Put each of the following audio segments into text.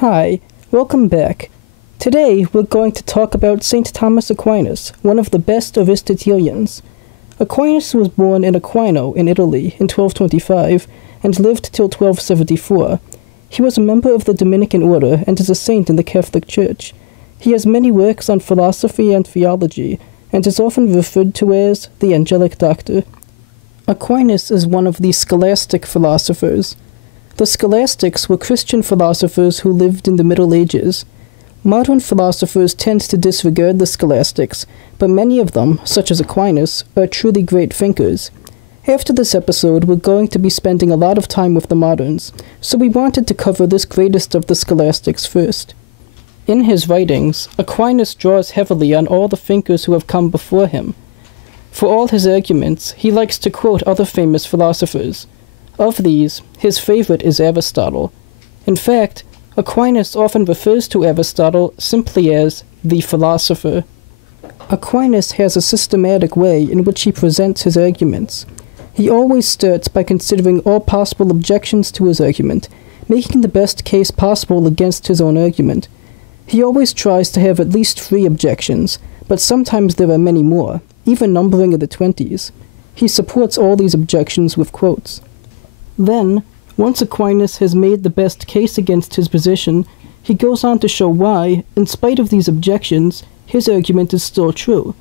Hi, welcome back. Today we're going to talk about St. Thomas Aquinas, one of the best Aristotelians. Aquinas was born in Aquino in Italy in 1225 and lived till 1274. He was a member of the Dominican order and is a saint in the Catholic Church. He has many works on philosophy and theology and is often referred to as the Angelic Doctor. Aquinas is one of the scholastic philosophers. The scholastics were Christian philosophers who lived in the Middle Ages. Modern philosophers tend to disregard the scholastics, but many of them, such as Aquinas, are truly great thinkers. After this episode, we're going to be spending a lot of time with the moderns, so we wanted to cover this greatest of the scholastics first. In his writings, Aquinas draws heavily on all the thinkers who have come before him. For all his arguments, he likes to quote other famous philosophers. Of these, his favorite is Aristotle. In fact, Aquinas often refers to Aristotle simply as the philosopher. Aquinas has a systematic way in which he presents his arguments. He always starts by considering all possible objections to his argument, making the best case possible against his own argument. He always tries to have at least 3 objections, but sometimes there are many more, even numbering in the 20s. He supports all these objections with quotes. Then, once Aquinas has made the best case against his position, he goes on to show why, in spite of these objections, his argument is still true.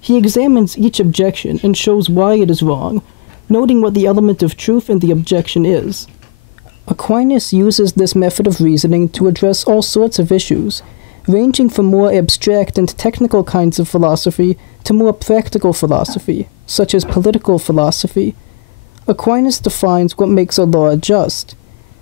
He examines each objection and shows why it is wrong, noting what the element of truth in the objection is. Aquinas uses this method of reasoning to address all sorts of issues, ranging from more abstract and technical kinds of philosophy to more practical philosophy, such as political philosophy. Aquinas defines what makes a law just.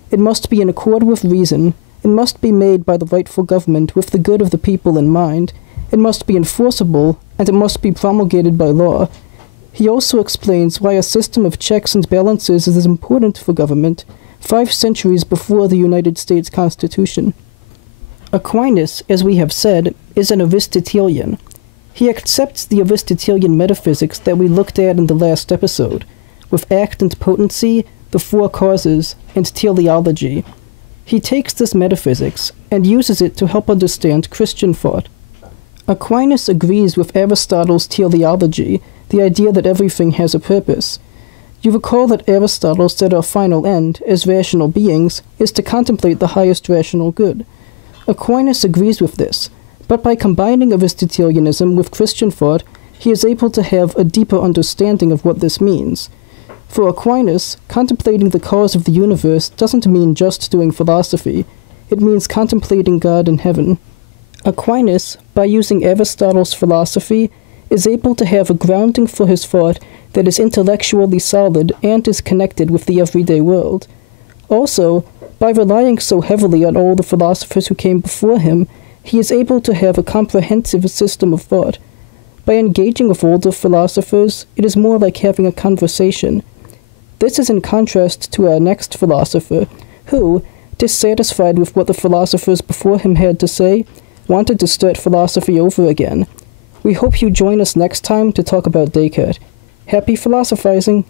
It must be in accord with reason, it must be made by the rightful government with the good of the people in mind, it must be enforceable, and it must be promulgated by law. He also explains why a system of checks and balances is important for government, 5 centuries before the United States Constitution. Aquinas, as we have said, is an Aristotelian. He accepts the Aristotelian metaphysics that we looked at in the last episode, with act and potency, the 4 causes, and teleology. He takes this metaphysics and uses it to help understand Christian thought. Aquinas agrees with Aristotle's teleology, the idea that everything has a purpose. You recall that Aristotle said our final end, as rational beings, is to contemplate the highest rational good. Aquinas agrees with this, but by combining Aristotelianism with Christian thought, he is able to have a deeper understanding of what this means. For Aquinas, contemplating the cause of the universe doesn't mean just doing philosophy. It means contemplating God in heaven. Aquinas, by using Aristotle's philosophy, is able to have a grounding for his thought that is intellectually solid and is connected with the everyday world. Also, by relying so heavily on all the philosophers who came before him, he is able to have a comprehensive system of thought. By engaging with older philosophers, it is more like having a conversation. This is in contrast to our next philosopher, who, dissatisfied with what the philosophers before him had to say, wanted to start philosophy over again. We hope you join us next time to talk about Descartes. Happy philosophizing!